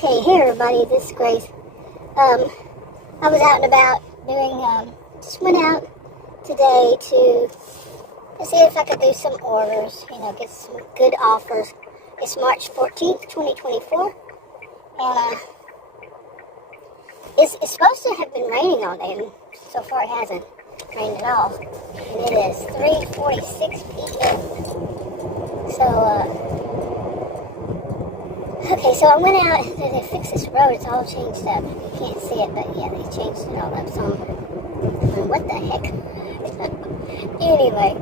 Okay, hey everybody, this is Grace. I was out and about doing, just went out today to see if I could do some orders, get some good offers. It's March 14th, 2024, and it's supposed to have been raining all day, and so far it hasn't rained at all. And it is 3:46 p.m. Okay, so I went out, they fixed this road, it's all changed up. You can't see it, but yeah, they changed it all up, so what the heck? Anyway,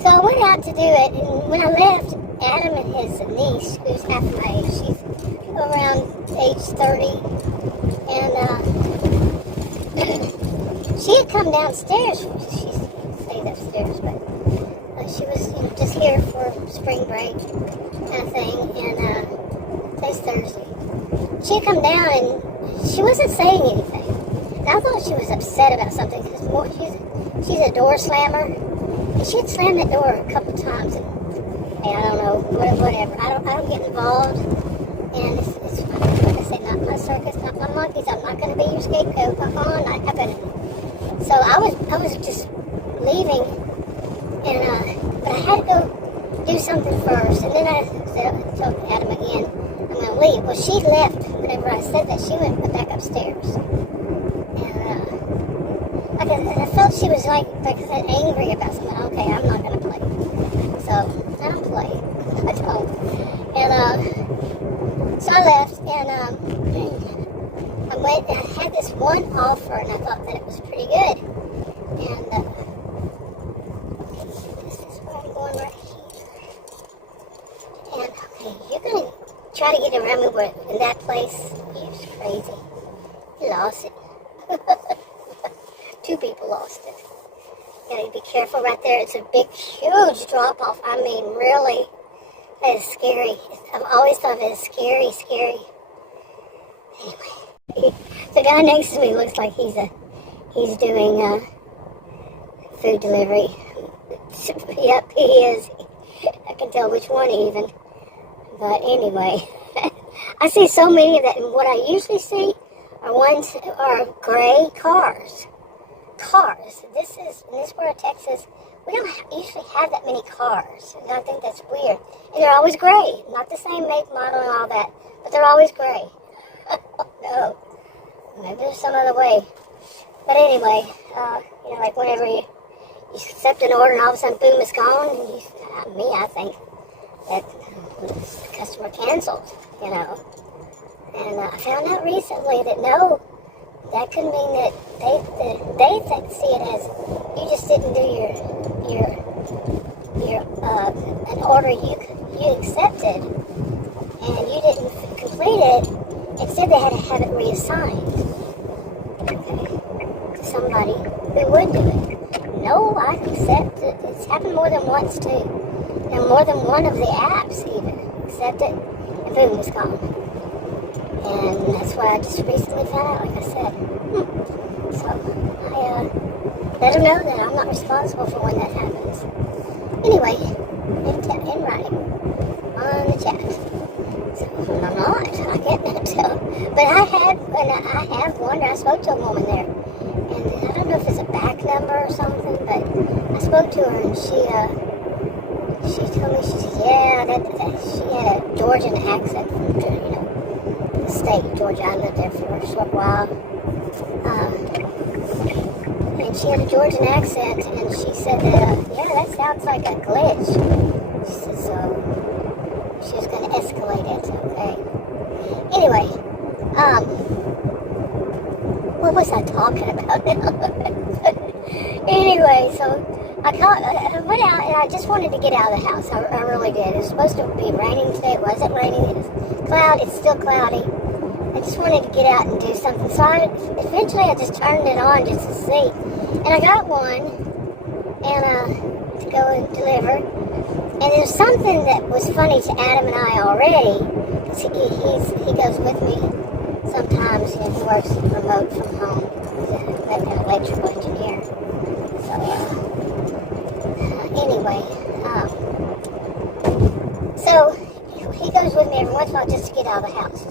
so I went out to do it, and when I left, Adam and his niece, who's half my age, she's around age 30, and she had come downstairs, she stayed upstairs, but she was, just here for spring break kind of thing, and today's Thursday. She had come down and she wasn't saying anything. And I thought she was upset about something because she's a door slammer, and she had slammed that door a couple times. And I don't know, whatever. I don't get involved, and it's like I said, not my circus, not my monkeys. I'm not going to be your scapegoat. Not happening. So I was just leaving, and but I had to go do something first, and then I told Adam again, I'm going to leave. Well, she left whenever I said that. She went back upstairs, and I felt she was like I said, angry about something. Okay, I'm not going to play. So I don't play. I don't. And so I left, and I went. And I had this one offer, and I thought that it was pretty good. And this is where I'm going right here. And okay, you're gonna try to get around me in that place. You're just crazy. You lost it. Two people lost it. You gotta be careful right there. It's a big, huge drop off. I mean, really, that is scary. I've always thought it is scary, scary. Anyway, the guy next to me looks like he's doing food delivery. Yep, he is. I can tell which one even. But anyway, I see so many of that, and what I usually see are gray cars. In this part of Texas, we don't usually have that many cars, and I think that's weird. And they're always gray, not the same make, model, and all that, but they're always gray. No, maybe there's some other way. But anyway, like whenever you accept an order and all of a sudden, boom, it's gone, and I think that the customer canceled, And I found out recently that no, that could mean that they see it as you just didn't do your an order you accepted, and you didn't complete it. Instead, they had to have it reassigned, to somebody who would do it. No, I accept it. It's happened more than once too. And more than one of the apps even accept it, and boom, it's gone. And that's why I just recently found out, like I said. So I let them know that I'm not responsible for when that happens. Anyway, in writing on the chat. So I'm not. I can't tell. But I have wondered. I spoke to a woman there, and I don't know if it's a back number or something, but I spoke to her, and she told me, she said, yeah, that she had a Georgian accent from, the state of Georgia. I lived there for a short while. And she had a Georgian accent, and she said that, that sounds like a glitch. She said, so she was going to escalate it, okay? Anyway, what was I talking about now? Anyway, so I went out, and I just wanted to get out of the house. I really did. It was supposed to be raining today. It wasn't raining. It was cloudy. It's still cloudy. I just wanted to get out and do something. So eventually I just turned it on just to see. And I got one, and to go and deliver. And there's something that was funny to Adam and I already. He goes with me sometimes. He works remote from home. He's an electrical engineer. So anyway, so he goes with with me every once in a while just to get out of the house.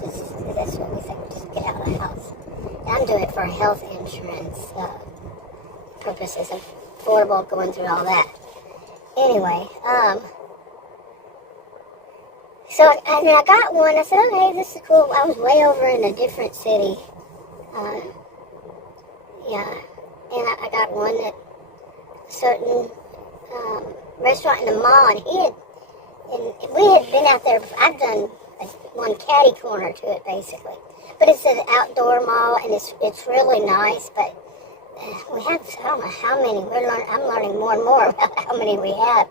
That's what we think, just get out of the house. And I'm doing it for health insurance purposes, and affordable, going through all that. Anyway, so I got one. I said, okay, this is cool. I was way over in a different city. Yeah, and I got one at a certain restaurant in the mall, and we had been out there. I've done one catty corner to it, basically. But it's an outdoor mall, and it's really nice, but we have, I don't know how many. I'm learning more and more about how many we have.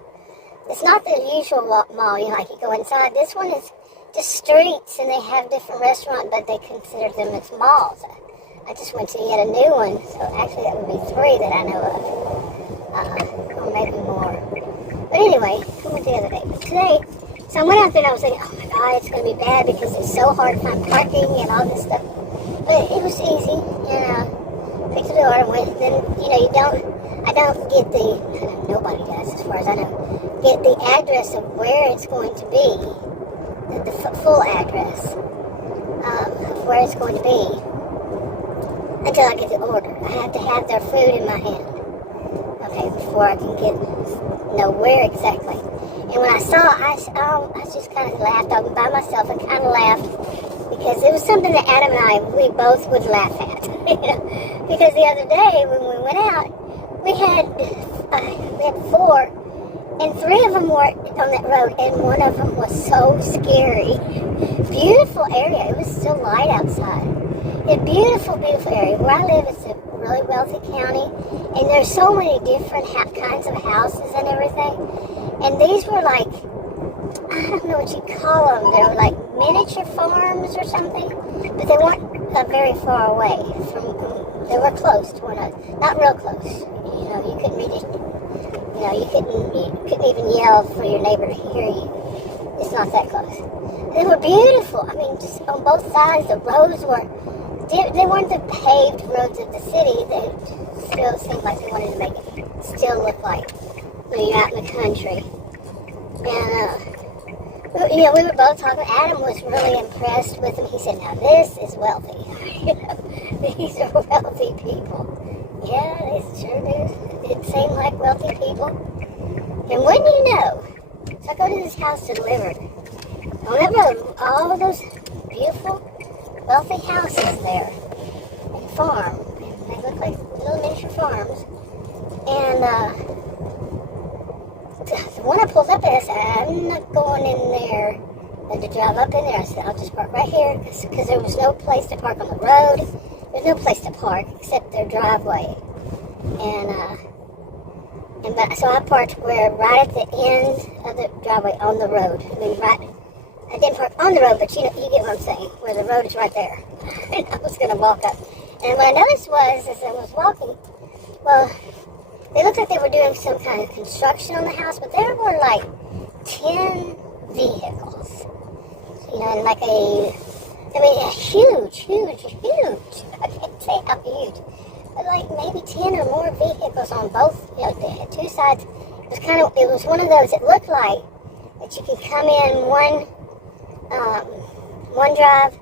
It's not the usual mall, like you go inside. This one is just streets, and they have different restaurants, but they consider them as malls. I just went to yet a new one, so actually that would be 3 that I know of, or maybe more. But anyway, I went the other day. But today, so I went out there and I was thinking, oh my God, it's going to be bad because it's so hard to find parking and all this stuff. But it was easy, and picked the door and went. Then, I don't get nobody does as far as I know, get the address of where it's going to be, the full address of where it's going to be, until I get the order. I have to have their food in my hand, okay, before I can know where exactly. And when I saw it, I just kind of laughed. I was by myself and kind of laughed because it was something that Adam and we both would laugh at. Because the other day when we went out, we had 4, and 3 of them were on that road, and one of them was so scary. Beautiful area. It was still light outside. A beautiful, beautiful area. Where I live is a really wealthy county, and there's so many different kinds of houses and everything. And these were like, I don't know what you call them. They were like miniature farms or something, but they weren't very far away from. They were close to one another, not real close. You couldn't read it. You couldn't even yell for your neighbor to hear you. It's not that close. They were beautiful. I mean, just on both sides, the roads were. They weren't the paved roads of the city. They still seemed like they wanted to make it still look like when you're out in the country. And we were both talking. Adam was really impressed with them. He said, "Now this is wealthy. These are wealthy people." Yeah, they sure do. It seemed like wealthy people. And wouldn't you know? So I go to this house to deliver. On that road, all of those beautiful, wealthy houses there, and farm. And they look like little miniature farms. And the one I pulled up at, I said, I'm not going in there to drive up in there. I said, I'll just park right here, because there was no place to park on the road. There's no place to park except their driveway. So I parked right at the end of the driveway on the road. I didn't park on the road, but you get what I'm saying, where the road is right there. And I was going to walk up. And what I noticed was, as I was walking, well, they looked like they were doing some kind of construction on the house, but there were like 10 vehicles. And like huge. I can't say how huge. But like maybe 10 or more vehicles on both, they had 2 sides. It was one of those, it looked like that you could come in one drive,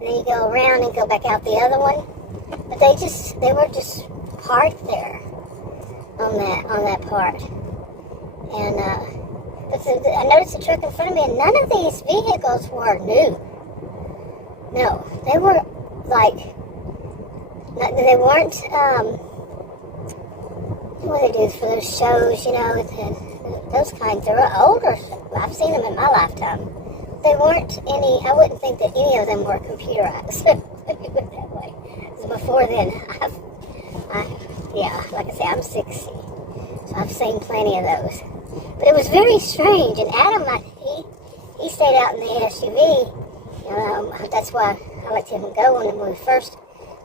and then you go around and go back out the other one. But they were just parked there on that part. And I noticed a truck in front of me, and none of these vehicles were new. No, they were they weren't, what do they do for those shows, those kinds. They were older. I've seen them in my lifetime. They weren't I wouldn't think that any of them were computerized. Let me put it that way. Before then, like I say, I'm 60. So I've seen plenty of those. But it was very strange. And Adam, he stayed out in the SUV. That's why I let him go when we first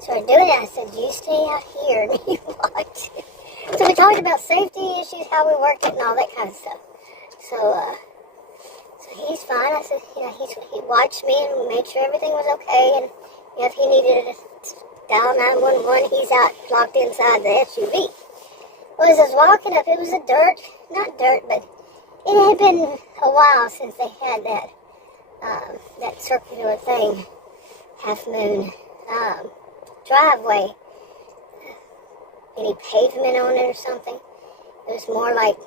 started doing it. I said, you stay out here and you watch. So we talked about safety issues, how we worked it, and all that kind of stuff. So he's fine. I said, he watched me and made sure everything was okay. And if he needed to dial 911, he's out locked inside the SUV. Well, as I was walking up, it was not dirt, but it had been a while since they had that that circular thing, half moon driveway, any pavement on it or something. It was more like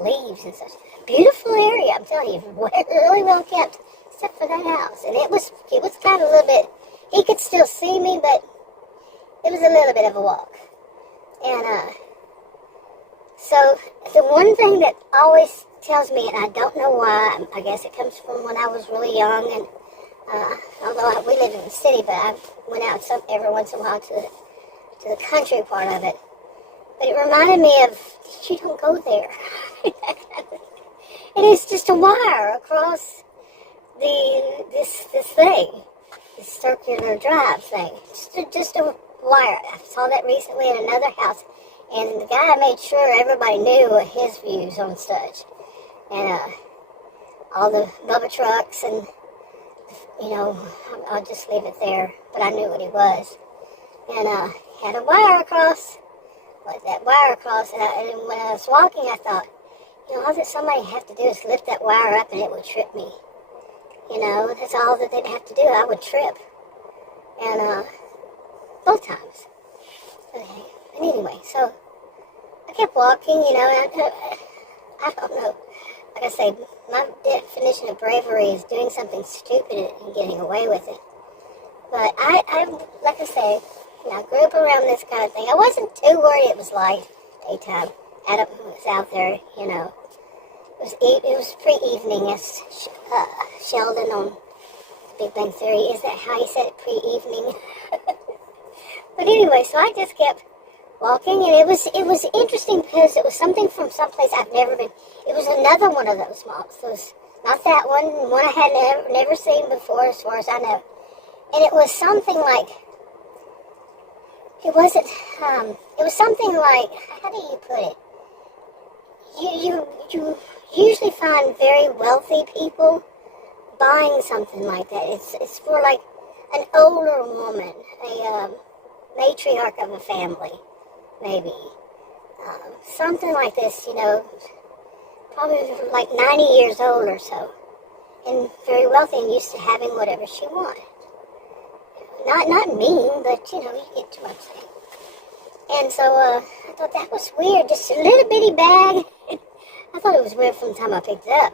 leaves and such. Beautiful area, I'm telling you, really well kept, except for that house. And it was kind of a little bit, he could still see me, but it was a little bit of a walk. And so the one thing that always tells me, and I don't know why, I guess it comes from when I was really young, and although we live in the city, but I went out every once in a while to the country part of it. But it reminded me of, you don't go there. And it's just a wire across this thing, this circular drive thing. Just a wire. I saw that recently in another house, and the guy made sure everybody knew his views on such. And all the Bubba trucks, and I'll just leave it there. But I knew what he was, and had a wire across. But that wire across, and when I was walking, I thought, all that somebody have to do is lift that wire up, and it would trip me. That's all that they'd have to do. I would trip, and both times. Okay. And anyway, so I kept walking. I don't know. Like I say, my definition of bravery is doing something stupid and getting away with it. But I like I say, I grew up around this kind of thing. I wasn't too worried it was light daytime. Adam was out there, It was pre-evening, as Sheldon on Big Bang Theory. Is that how he said it, pre-evening? But anyway, so I just kept walking, and it was interesting because it was something from someplace I've never been. It was another one of those malls. It was not that one I had never seen before, as far as I know. And it was something like, it wasn't, it was something like, how do you put it? You usually find very wealthy people buying something like that. It's for like an older woman, a matriarch of a family, maybe. Something like this, probably like 90 years old or so. And very wealthy and used to having whatever she wanted. Not mean, but, you get to what I'm saying. And so I thought that was weird, just a little bitty bag. I thought it was weird from the time I picked it up.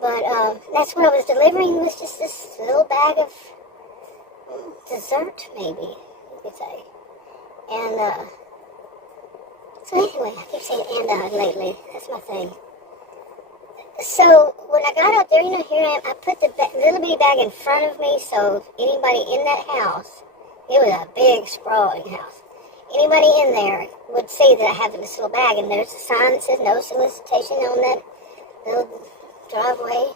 But that's what I was delivering, was just this little bag of dessert, maybe, you could say. And so anyway, I keep saying and lately. That's my thing. So when I got out there, here I am. I put the little bitty bag in front of me, so anybody in that house, it was a big, sprawling house. Anybody in there would see that I have this little bag, and there's a sign that says no solicitation on that little driveway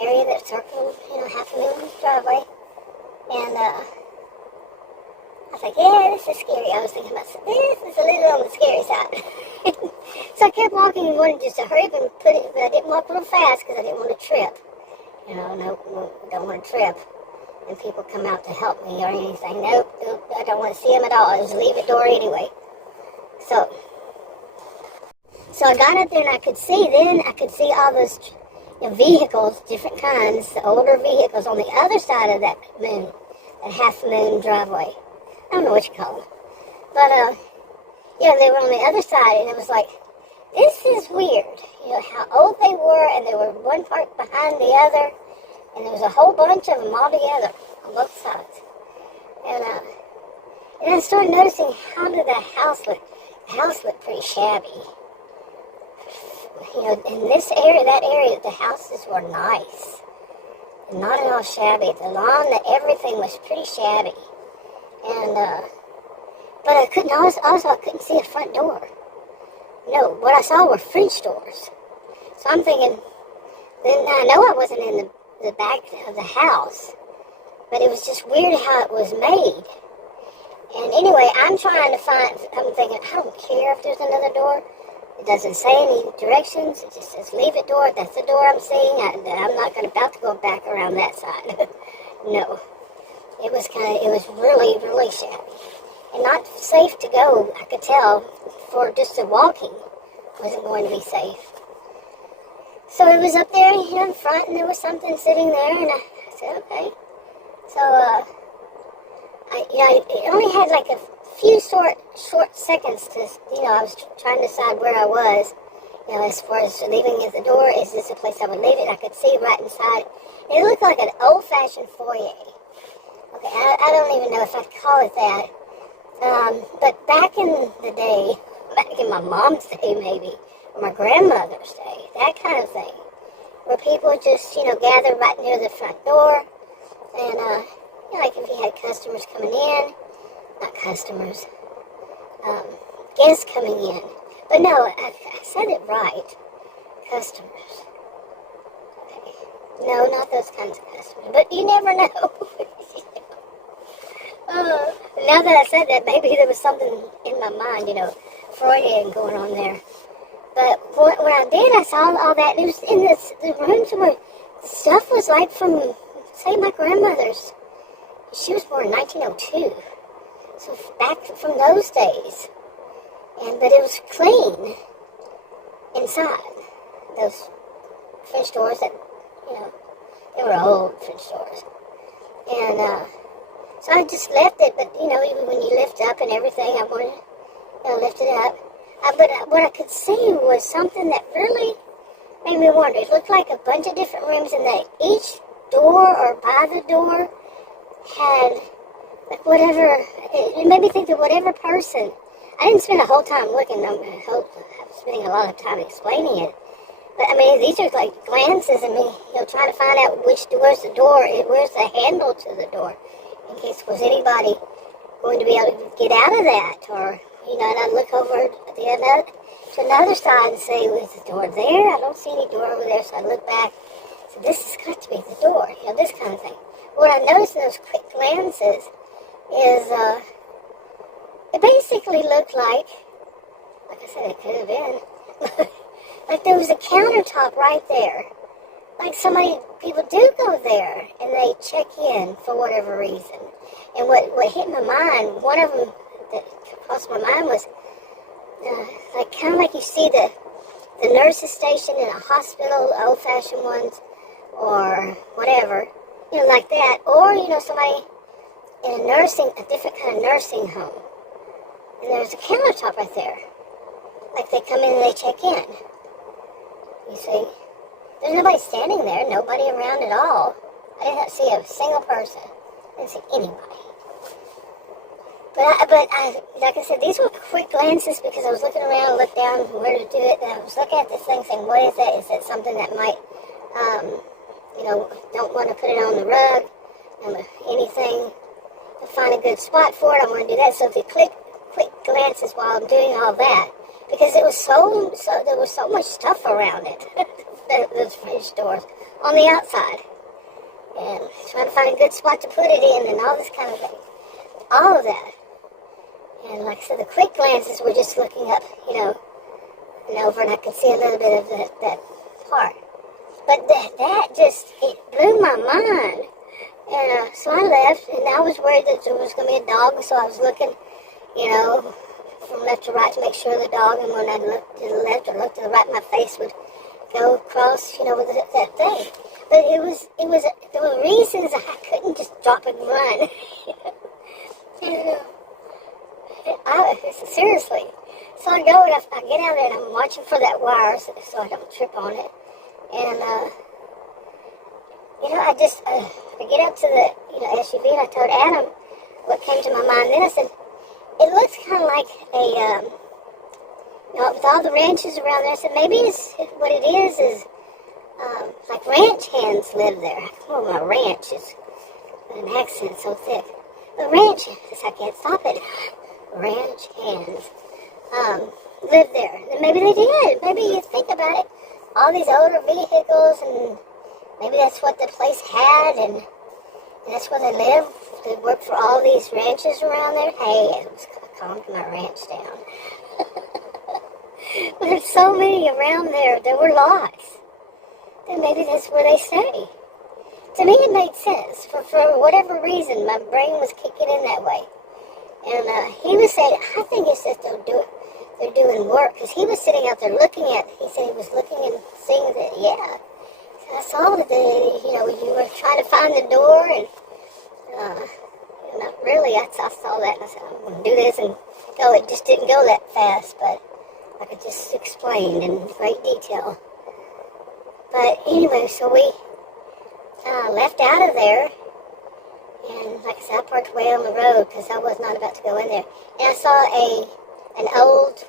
area, that circle, half a moon driveway. And I was like, yeah, this is scary. I was thinking about this is a little on the scary side. So I kept walking and wanted just to hurry up and put it, but I didn't walk real fast because I didn't want to trip. No, don't want to trip. And people come out to help me or anything. Nope, I don't want to see them at all. It was a leave it door anyway. So I got up there and I could see all those vehicles, different kinds, the older vehicles on the other side of that moon, that half moon driveway. I don't know what you call them. But, they were on the other side, and it was like, this is weird. How old they were, and they were one part behind the other, and there was a whole bunch of them all together on both sides. And I started noticing, how did the house look? The house looked pretty shabby. In this area, that area, the houses were nice. Not at all shabby. The lawn, everything was pretty shabby. And, but I couldn't see a front door. No, what I saw were French doors. So I'm thinking, then I know I wasn't in the back of the house, but it was just weird how it was made. And anyway, I'm thinking, I don't care if there's another door. It doesn't say any directions. It just says, leave it door. That's the door I'm seeing. I'm not about to go back around that side. No. It was really, really shabby. And not safe to go, I could tell, for just the walking wasn't going to be safe. So it was up there, in front, and there was something sitting there, and I said, okay. So, it only had like a few short seconds to, I was trying to decide where I was, as far as leaving at the door. Is this a place I would leave it? I could see right inside. It looked like an old-fashioned foyer. Okay, I don't even know if I'd call it that. But back in the day, back in my mom's day maybe, or my grandmother's day, that kind of thing, where people just, gathered right near the front door, and, like if you had customers coming in, not customers, guests coming in. But no, I said it right, customers. Okay. No, not those kinds of customers, but you never know. Now that I said that, maybe there was something in my mind, Freudian going on there. But when I did, I saw all that. It was in the rooms where stuff was like from, say, my grandmother's. She was born in 1902. So back from those days. But it was clean inside. Those French doors that, they were old French doors. And, so I just left it, but, even when you lift up and everything, I wanted to, lift it up. But what I could see was something that really made me wonder. It looked like a bunch of different rooms, and that each door or by the door had, like, whatever, it made me think of whatever person. I didn't spend a whole time looking. I was spending a lot of time explaining it. But, these are like glances at me, trying to find out where's the door, where's the handle to the door, in case was anybody going to be able to get out of that, or, and I'd look over to another side and say, was the door there? I don't see any door over there, so I look back. So this has got to be the door, this kind of thing. What I noticed in those quick glances is, it basically looked like I said, it could have been, like there was a countertop right there. Like people do go there, and they check in for whatever reason. And what hit my mind, one of them that crossed my mind was, like kind of like you see the nurses station in a hospital, old-fashioned ones, or whatever, like that. Or, somebody in a different kind of nursing home. And there's a countertop right there. Like they come in and they check in. You see? There's nobody standing there, nobody around at all. I didn't see a single person. I didn't see anybody. But like I said, these were quick glances because I was looking around and looked down where to do it, and I was looking at this thing saying, what is that? Is that something that might, don't want to put it on the rug, anything, to find a good spot for it, I want to do that. So the quick glances while I'm doing all that, because it was there was so much stuff around it, those French doors, on the outside, and trying to find a good spot to put it in, and all this kind of thing, all of that. And like I said, the quick glances were just looking up, and over, and I could see a little bit of that part. But that just, it blew my mind. And so I left, and I was worried that there was going to be a dog, so I was looking, from left to right to make sure the dog, and when I looked to the left or looked to the right, my face would go across, with that thing. But there were reasons I couldn't just drop and run. Seriously. So I go and I get out there and I'm watching for that wire so I don't trip on it. And, I get up to the, SUV, and I told Adam what came to my mind. Then I said, it looks kind of like with all the ranches around there, I said, maybe what it is like ranch hands live there. I come over my ranch, it's an accent so thick. But ranch hands, I can't stop it. Ranch hands live there. And maybe they did. Maybe you think about it. All these older vehicles, and maybe that's what the place had, and that's where they live. They work for all these ranches around there. Hey, it was calmed my ranch down. There's so many around there. There were lots. Then maybe that's where they stay. To me, it made sense. For whatever reason, my brain was kicking in that way. And he was saying, I think it's just they're doing work, because he was sitting out there he said he was looking and seeing that, yeah. So I saw that you were trying to find the door, and not really, I saw that, and I said, I'm going to do this, and go. It just didn't go that fast, but like I just explained in great detail. But anyway, so we left out of there, and like I said, I parked way on the road because I was not about to go in there. And I saw an old,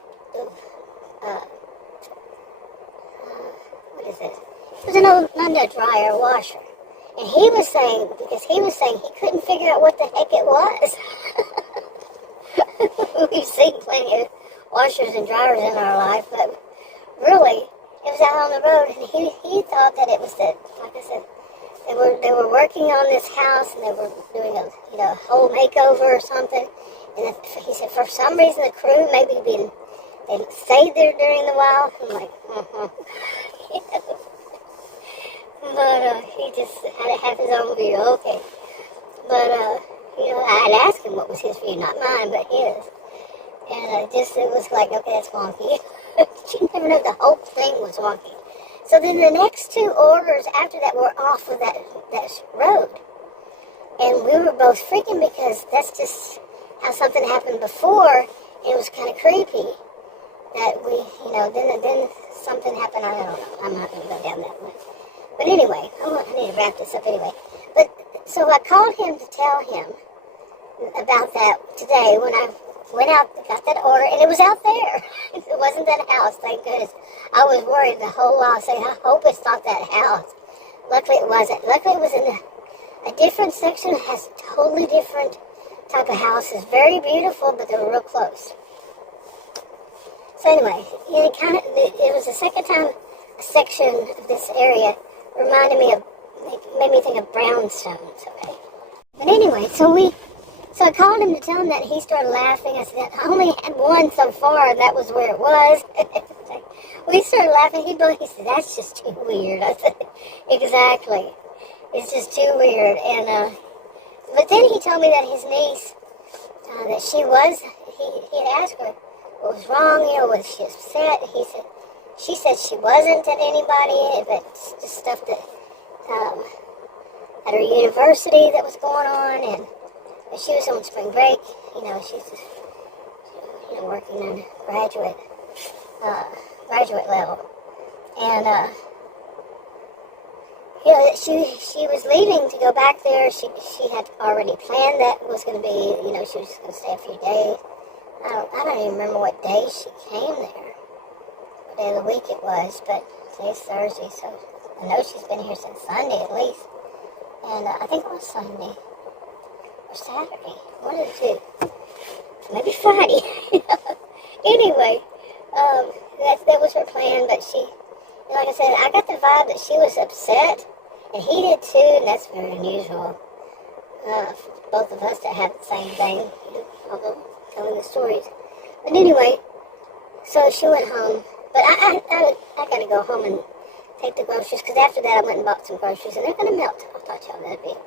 what is it? It was an old, not a dryer, a washer. And he was saying he couldn't figure out what the heck it was. We've seen plenty of washers and dryers in our life, but really, it was out on the road, and he thought that it was that, like I said, they were working on this house, and they were doing a whole makeover or something. And he said for some reason the crew maybe they stayed there during the while. I'm like, But he just had to have his own view. Okay, but I had asked him what was his view, not mine, but his. And it was like, okay, that's wonky. You never know, the whole thing was wonky. So then the next two orders after that were off of that road. And we were both freaking because that's just how something happened before. It was kind of creepy that then something happened. I don't know. I'm not going to go down that way. But anyway, I need to wrap this up anyway. But so I called him to tell him about that today when I went out, got that order, and it was out there. It wasn't that house, thank goodness. I was worried the whole while, saying, I hope it's not that house. Luckily it wasn't. Luckily it was in a different section. It has a totally different type of houses. Very beautiful, but they were real close. So anyway, it was the second time a section of this area reminded me made me think of brownstones, okay? But anyway, so I called him to tell him that, he started laughing. I said, I only had one so far, and that was where it was. We started laughing. He said, that's just too weird. I said, exactly. It's just too weird. And but then he told me that his niece, that he had asked her what was wrong, was she upset? She said she wasn't at anybody, but just stuff that at her university that was going on, and she was on spring break. She's just, working on graduate level, and she was leaving to go back there. She had already planned that it was going to be, she was going to stay a few days. I don't even remember what day she came there, what day of the week it was, but today's Thursday, so I know she's been here since Sunday at least. And I think it was Sunday or Saturday, one of the two, maybe Friday. Anyway, that was her plan, but she, like I said, I got the vibe that she was upset, and he did too, and that's very unusual. For both of us to have the same thing, although telling the stories. But anyway, so she went home, but I got to go home and take the groceries, because after that I went and bought some groceries, and they're going to melt. I'll talk to y'all about it.